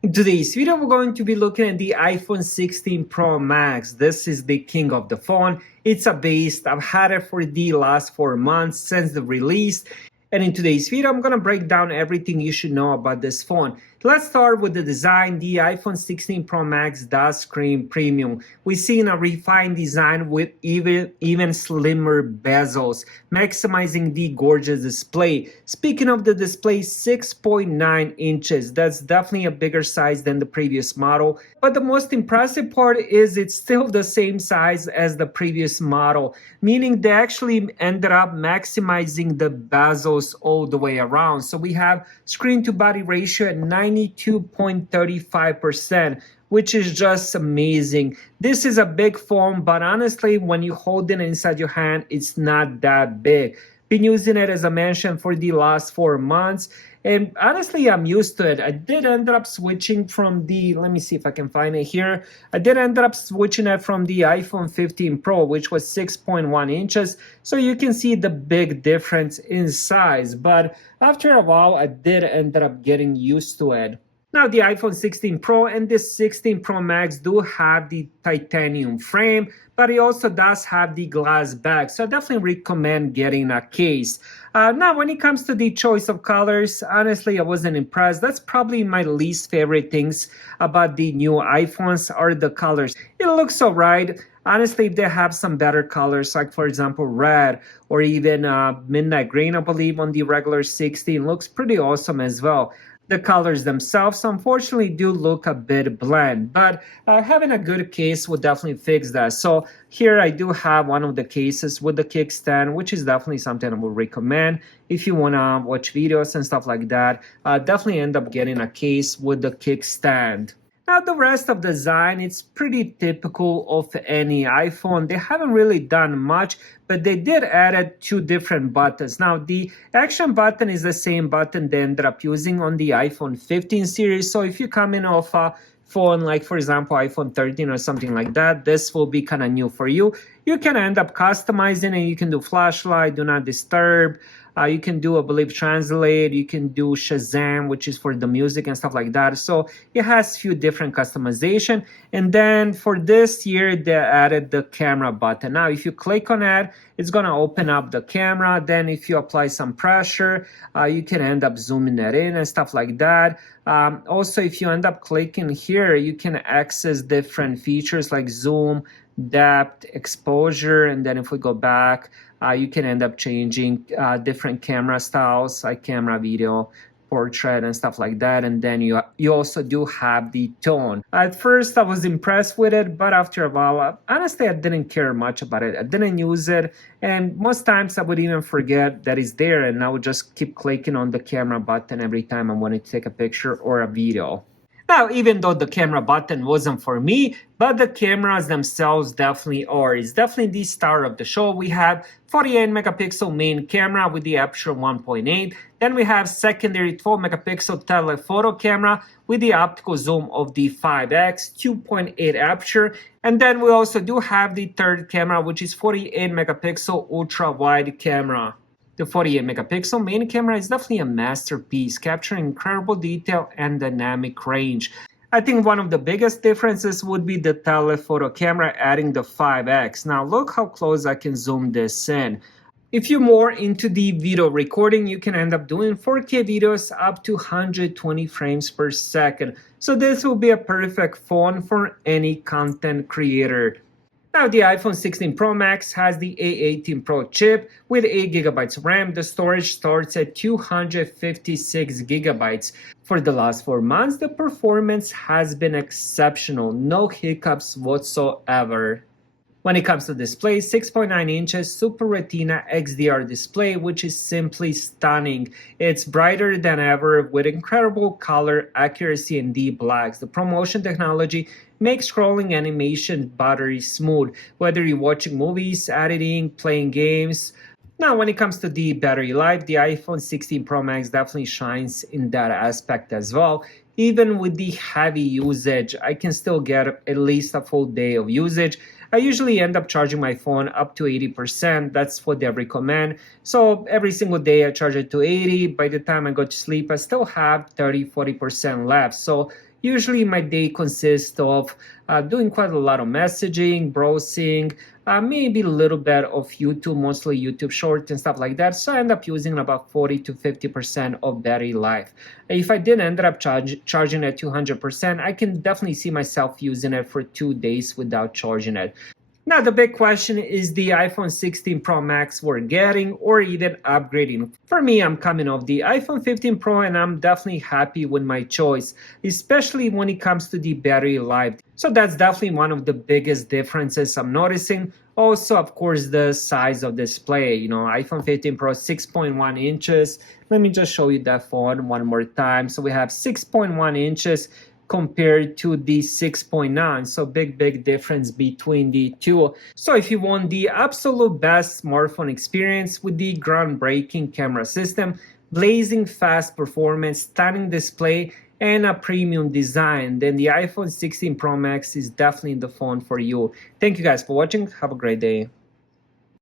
In today's video, we're going to be looking at the iPhone 16 Pro Max. This is the king of the phone. It's a beast. I've had it for the last 4 months since the release. And in today's video, I'm going to break down everything you should know about this phone. Let's start with the design. The iPhone 16 Pro Max does scream premium. We've seen a refined design with even slimmer bezels, maximizing the gorgeous display. Speaking of the display, 6.9 inches. That's definitely a bigger size than the previous model. But the most impressive part is it's still the same size as the previous model, meaning they actually ended up maximizing the bezels all the way around. So we have screen to body ratio at 92.35%, which is just amazing. This is a big phone, but honestly, when you hold it inside your hand, it's not that big. Been using it, as I mentioned, for the last 4 months. And honestly, I'm used to it. I did end up switching from let me see if I can find it here. I did end up switching it from the iPhone 15 Pro, which was 6.1 inches. So you can see the big difference in size. But after a while, I did end up getting used to it. Now, the iPhone 16 Pro and the 16 Pro Max do have the titanium frame, but it also does have the glass back, so I definitely recommend getting a case. Now, when it comes to the choice of colors, honestly, I wasn't impressed. That's probably my least favorite things about the new iPhones are the colors. It looks alright. Honestly, if they have some better colors, like for example red or even midnight green, I believe on the regular 16, looks pretty awesome as well. The colors themselves, unfortunately, do look a bit bland, but having a good case would definitely fix that. So here I do have one of the cases with the kickstand, which is definitely something I would recommend if you want to watch videos and stuff like that. Definitely end up getting a case with the kickstand. Now, the rest of the design, it's pretty typical of any iPhone. They haven't really done much, but they did add 2 different buttons. Now, the action button is the same button they ended up using on the iPhone 15 series. So if you come in off a phone like, for example, iPhone 13 or something like that, this will be kind of new for you. You can end up customizing it. You can do flashlight, do not disturb. You can do, I believe, translate. You can do Shazam, which is for the music and stuff like that. So it has few different customization. And then for this year, they added the camera button. Now, if you click on it, it's going to open up the camera. Then if you apply some pressure, you can end up zooming that in and stuff like that. Also, if you end up clicking here, you can access different features like zoom, depth, exposure, and then if we go back, you can end up changing different camera styles like camera, video, portrait, and stuff like that. And then you also do have the tone. At first, I was impressed with it, but after a while, honestly, I didn't care much about it. I didn't use it, and most times I would even forget that it's there, and I would just keep clicking on the camera button every time I wanted to take a picture or a video. Now, even though the camera button wasn't for me, but the cameras themselves definitely are. It's definitely the star of the show. We have 48 megapixel main camera with the aperture 1.8. Then we have secondary 12 megapixel telephoto camera with the optical zoom of the 5x, 2.8 aperture. And then we also do have the third camera, which is 48 megapixel ultra wide camera. The 48 megapixel main camera is definitely a masterpiece, capturing incredible detail and dynamic range. I think one of the biggest differences would be the telephoto camera adding the 5x. Now look how close I can zoom this in. If you're more into the video recording, you can end up doing 4K videos up to 120 frames per second. So this will be a perfect phone for any content creator. Now, the iPhone 16 Pro Max has the A18 Pro chip with 8 gigabytes of RAM. The storage starts at 256 gigabytes. For the last 4 months, the performance has been exceptional. No hiccups whatsoever. When it comes to display, 6.9 inches Super Retina XDR display, which is simply stunning. It's brighter than ever with incredible color accuracy and deep blacks. The ProMotion technology makes scrolling animation buttery smooth, whether you're watching movies, editing, playing games. Now, when it comes to the battery life, the iPhone 16 Pro Max definitely shines in that aspect as well. Even with the heavy usage, I can still get at least a full day of usage. I usually end up charging my phone up to 80%. That's what they recommend. So every single day I charge it to 80. By the time I go to sleep, I still have 30-40% left. So Usually my day consists of doing quite a lot of messaging, browsing, maybe a little bit of YouTube, mostly YouTube Shorts and stuff like that. So I end up using about 40 to 50% of battery life. If I did end up charging at 200%, I can definitely see myself using it for 2 days without charging it. Now, the big question is the iPhone 16 Pro Max we're getting or even upgrading. For me, I'm coming off the iPhone 15 Pro and I'm definitely happy with my choice, especially when it comes to the battery life. So that's definitely one of the biggest differences I'm noticing. Also, of course, the size of display. iPhone 15 Pro 6.1 inches. Let me just show you that phone one more time. So we have 6.1 inches compared to the 6.9. So big difference between the two. So if you want the absolute best smartphone experience with the groundbreaking camera system, blazing fast performance, stunning display, and a premium design, then the iPhone 16 Pro Max is definitely the phone for you. Thank you guys for watching. Have a great day.